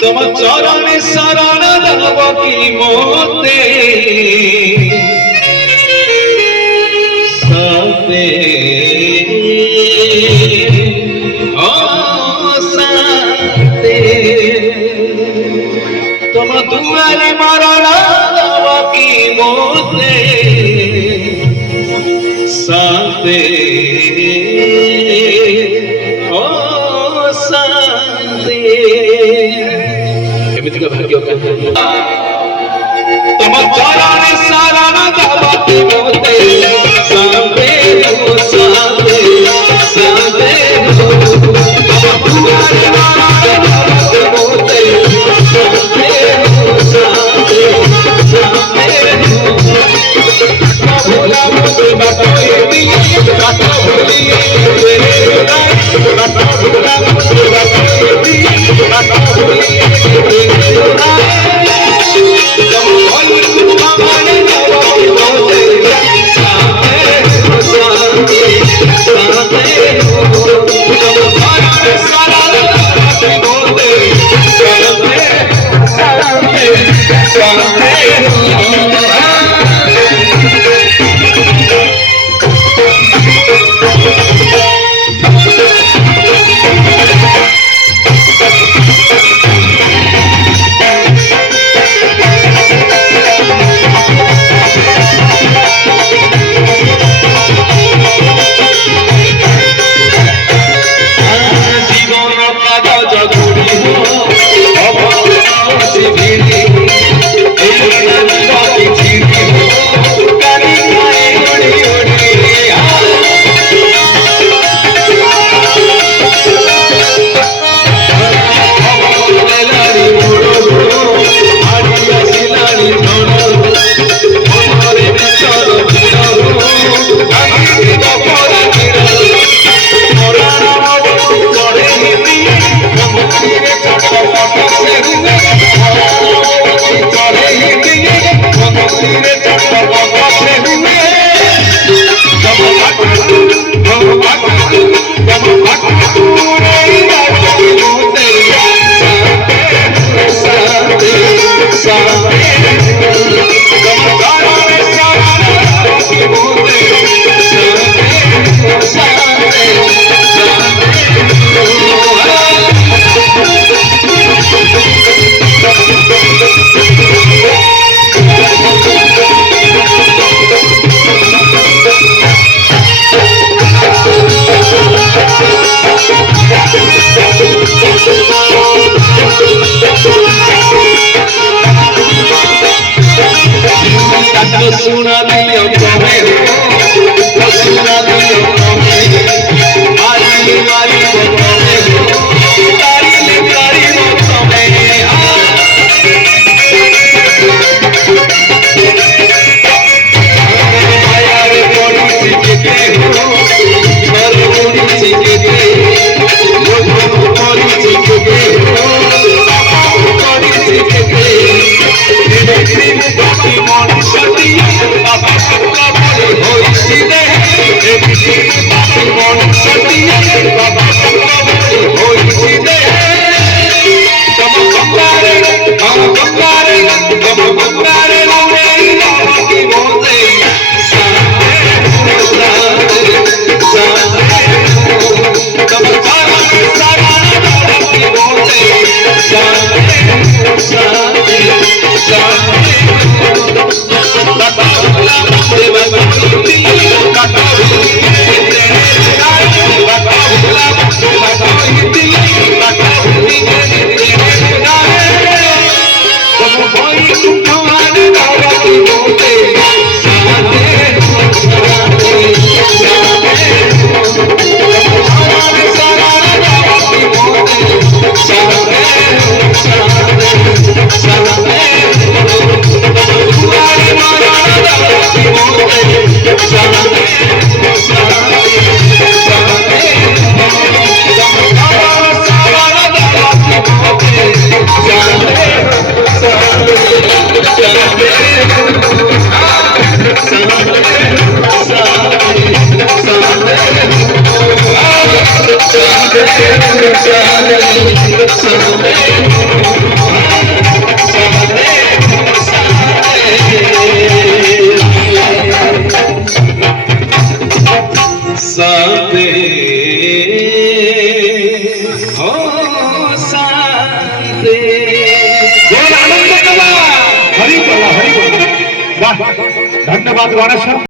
तम चरणे शरण देवकी मोते सते तुम दुआरे मरण देवकी मोते सते एमितिका भाग्य तम चरणे शरण देवकी मोते सते सते सते तम दुआरे मरण देवकी मोते सते सते सते भोला मुझे बताए दिए बात भूलिए बात भोला मुझे बताए दिए बात भूलिए तुम बोल हमारे देवकी मोते साते हो साते आनंद करा हरी बोला धन्यवाद गणेश।